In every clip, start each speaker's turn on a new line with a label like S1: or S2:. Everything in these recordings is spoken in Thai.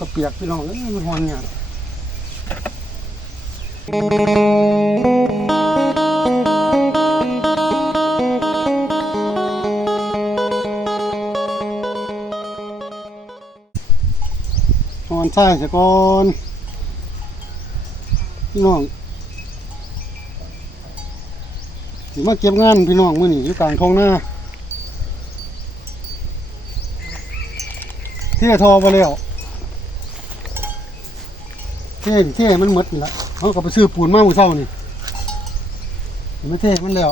S1: ก็เปียกพี่น้องเอ้ยมันหอนเนี่ยหอนใช่สะก่อนพี่น้องสิมาเก็บงานพี่น้องมื้อนี้อยู่กลางท้องหน้าเที่ยทอไปแล้ว เท่เท่มันหมดนี่ละเขาก็ไปซื้อปูนมาเมื่อเช้านี่เห็นไม่เท่มันแล้ว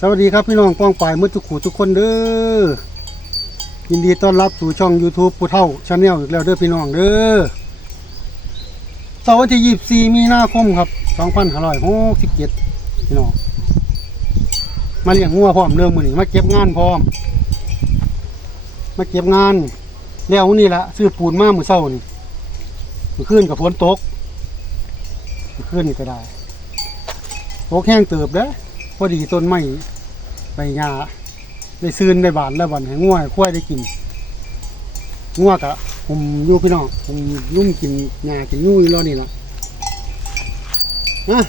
S1: สวัสดีครับพี่น้องป้องปายมืดทุกขู่ทุกคนเด้อ ยินดีต้อนรับสู่ช่อง YouTube ปูเท่าชาแนลอีกแล้วเด้อพี่น้องเด้อเสาร์วันที่24มีนาคมครับ2567พี่น้อง มาเลี้ยงงัวพร้อมเริ่มมือนี้มาเก็บงานพร้อม มาเก็บงาน แล้วนี่ละซื้อปูนมามือเศร้านี่มือขึ้นกับฝนตกมือขึ้นก็ได้ตกแห้งเติบเด้อพอดีต้นไม้ใบหญ้าได้ซื้นได้บานได้วบันให้งัวให้ควายได้กินงัวกะผมยู่พี่น้องผมยุ่มกินหญ้ากินยุ่ยรอนี่ละนะ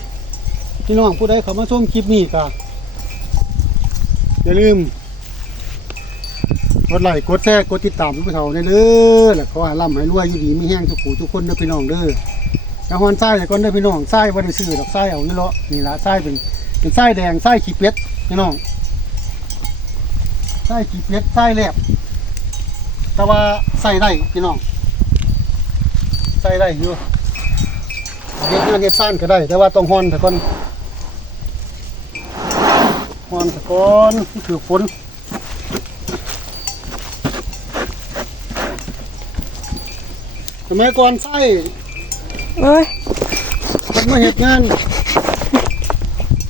S1: พี่น้องผู้ใดเขามาชมคลิปนี้ก็อย่าลืม กดไลค์กดแชร์กดติดตามทุกเขาเด้อแล้วก็ให้ร่ำให้รวยอยู่ดีมีแห้งทุกผู้ทุกคนเด้อพี่น้องเด้อแล้วฮอนไส้ก่อนเด้อพี่น้องไส้บ่ได้ซื้อดอกไส้เอาอยู่เลาะนี่ละไส้เป็นเป็นไส้แดงไส้ขี้เป็ดพี่น้องไส้ขี้เป็ดไส้แลบแต่ว่าใส่ได้พี่น้องใส่ได้อยู่เฮ็ดงานเฮ็ดซ่านก็ได้ แต่ว่าต้องฮอนแต่ก่อนฮอนแต่ก่อนถือฝน สมัยก่อนไส้
S2: เอ้ย
S1: มันมาเหตุงาน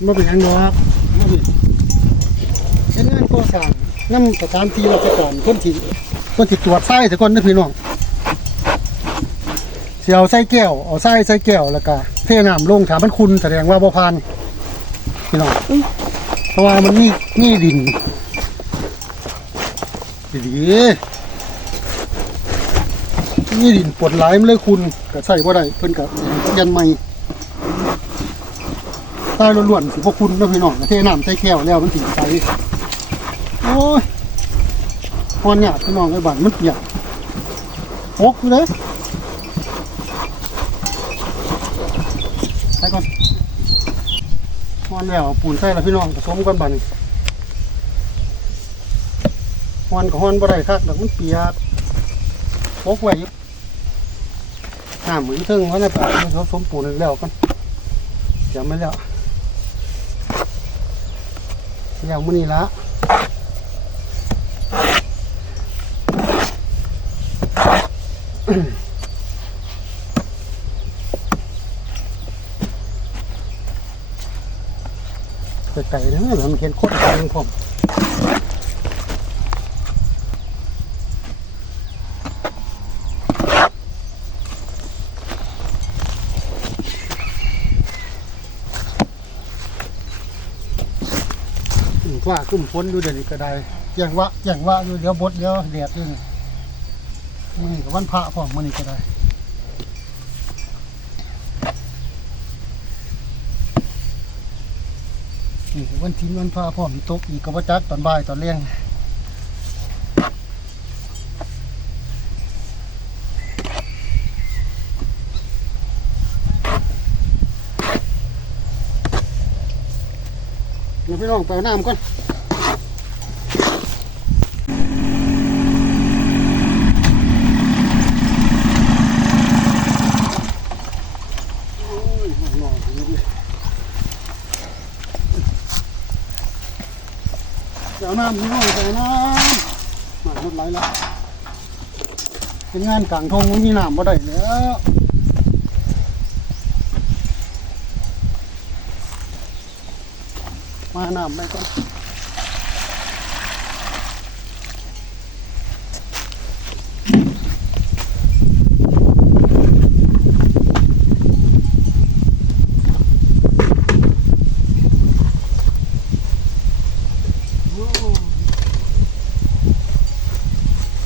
S1: มาเป็นหยังดอกมาเป็นเฮ็ดงานก่อสร้างนำสถานที่ราชการคนที่คนที่ตรวจไส้แต่ก่อนนะพี่น้องเสียเอาไส้แก้วเอาไส้ใส่แก้วแล้วก็เทน้ำลงถามมันคุณแสดงว่าบ่ผ่านพี่น้องเพราะว่ามันมีมีดินดีๆ นี่ดินปวดหลายมันเลยคุณก็ใส่บ่ได้เพิ่นก็ยันใหม่ใต้ล้วนๆสิพวกคุณนะพี่น้องเทน้ำใส่แก้วแล้วมันสิใสโอ้ยพอนหยากพี่น้องไอ้บ้านมันเปียกโอกเลยใส่ก่อนฮอนแล้วปูนใส่แล้วพี่น้องผสมกันบันฮอนกับฮอนบ่ได้คักดอกมันเปียกโอกไว้ อยู่น้ำเหมือนซึ่งเขาในป่าเขาสมปูนแล้วกันจำไม่แล้วแล้วมื้อนี้ละไก่ๆนะมันเห็นโคตรไก่ผม ว่าขึ้นพ้นดูเดี๋ยวนี้ก็ได้แจ้งว่าแจ้งว่าอยู่เดี๋ยวบดเดี๋ยวแดดด้วยนี่มันนี่กับวันพระพร้อมมันนี่ก็ได้นี่ก็วันทิ้นวันพระพร้อมีตกอีกกับว่จักตอนบ่ายตอนเลี้ยงเดี๋ยวพี่น้องไปเอาน้ำก่อนโอ้ยหน่อยๆนี่ดิเดี๋ยว น้ำพี่น้องไปเอาน้ำมาหมดไหลแล้วเป็นงานกลางทงมีน้ำบ่ได้แล้วมาน้ำไปก่อนโอ้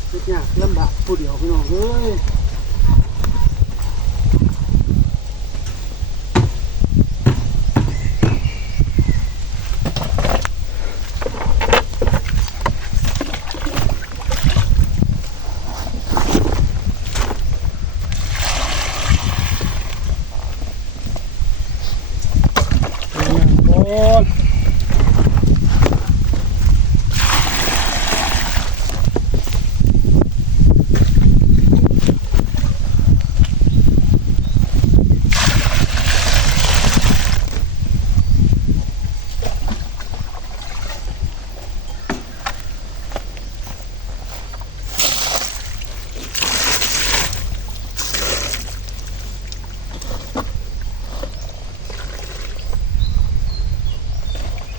S1: เฮ็ดยากากลำบากผู้เดียวพี่ น้องเอ้ยโอ้ย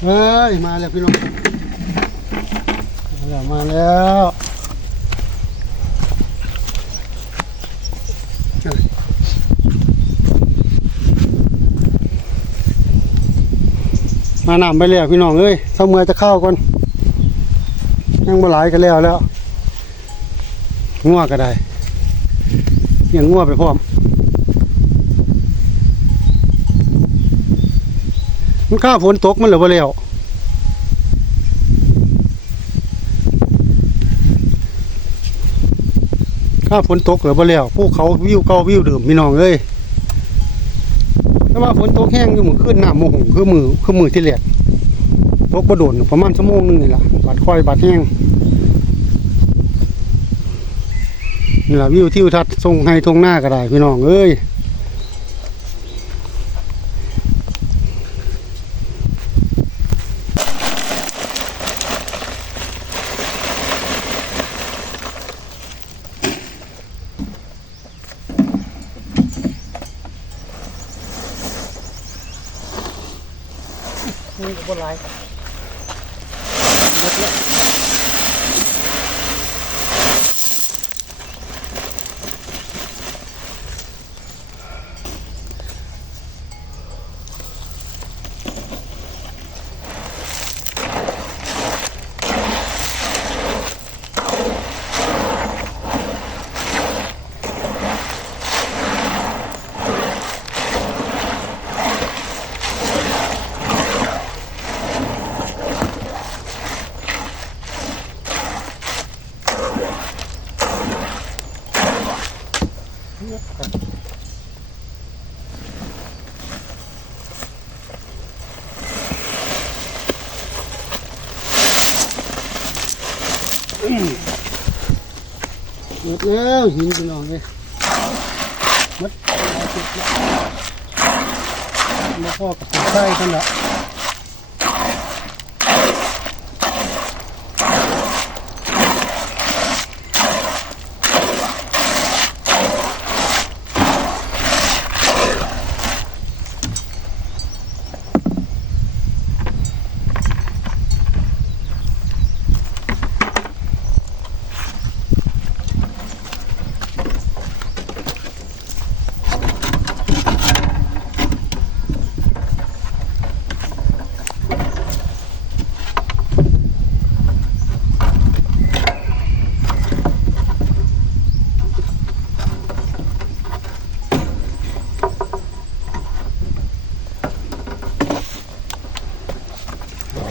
S1: เฮ้ย มาแล้วพี่น้อง มาแล้ว มาแล้วเอ้ยมานำไปแล้วพี่น้องเอ้ยเสาเมื่อจะเข้าก่อนยังบ่หลายกันแล้วแล้ว งัวก็ได้ยังงัวไปพร้อม มันข้าฝนตกมันเหลือบ่แล้วข้าฝนตกเหลือบ่แล้วภูเขาวิวเก่าวิวเดิมพี่น้องเอ้ยแต่ว่าฝนตกแห้งอยู่มือขึ้นหน้ำโมโหคือมือคือมือที่แหลกตกบ่โดนประมาณชั่วโมงหนึงนี่ล่ะบาดค่อยบาดแห้งนี่ละวิวทิวทัศน์ทรงให้ทงหน้าก็ได้พี่น้องเอ้ย บ่หลาย หมดแล้วหินพี่น้องเลยหมดหลายจุดแล้วมาพ่อกับใช่กันละ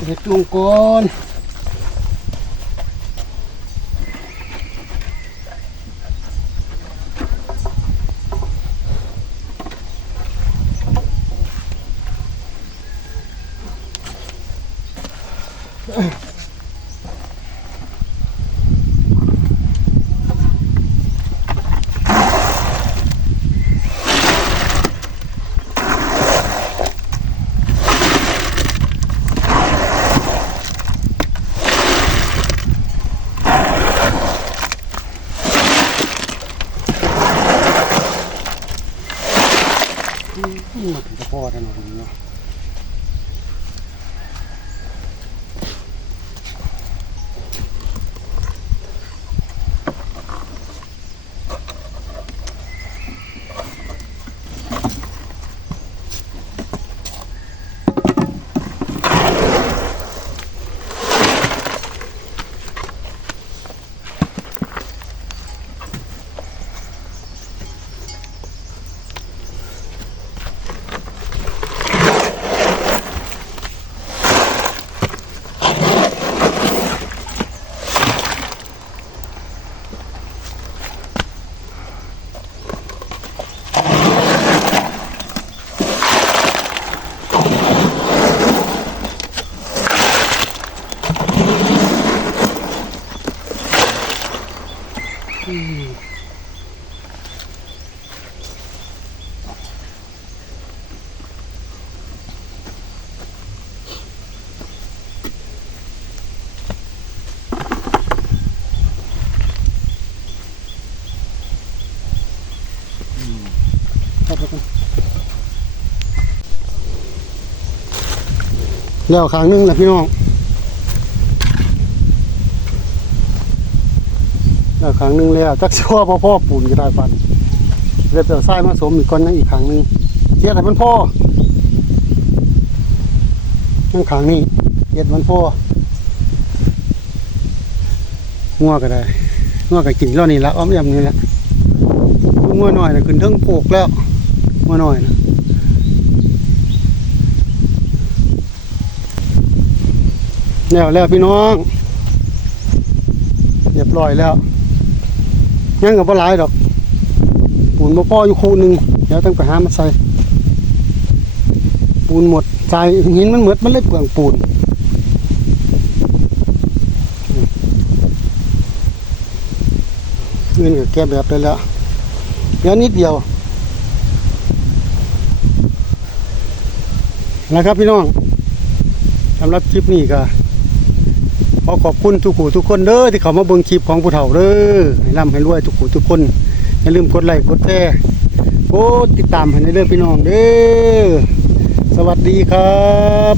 S1: เด็ดลงก่อน แล้วครั้งหนึงแหละพี่น้อง แล้วครั้งหนึงแล้วจักชัวพ่อพ่อปูนก็ได้ปันเรียบเดียวทรายมาสมอีกก้อนนึงอีกครั้งหนึงเทียดให้มันพ่อนั่งครั้งนี้เทียดมันพ่องัวก็ได้งัวก็กินแล้วนี่ละอ้อมแอมนี่แหละงัวหน่อยนะขึ้นเทิงโปกแล้วงัวหน่อยนะแล้วแล้วพี่น้องเรียบร้อยแล้ว ยังกับปลาหลดอกปูนบ่พออยู่คู่หนึ่งเดี๋ยวต้องไปหามาใส่ ปูนหมดใส่หินมันเหมดมันเลยเปลืองปูนเงินก็แก้แบบไปแล้วเดี๋ยวนิดเดียวนะครับพี่น้องสำหรับคลิปนี้ก็ อขอบคุณทุกผู้ทุกคนเด้อที่เขามาเบิ่งคลิปของผู้เฒ่าเด้อให้ร่ำให้รวยทุกผู้ทุกคนอย่าลืมกดไลค์กดแชร์กดติดตามให้ในเด้อพี่น้องเด้อสวัสดีครับ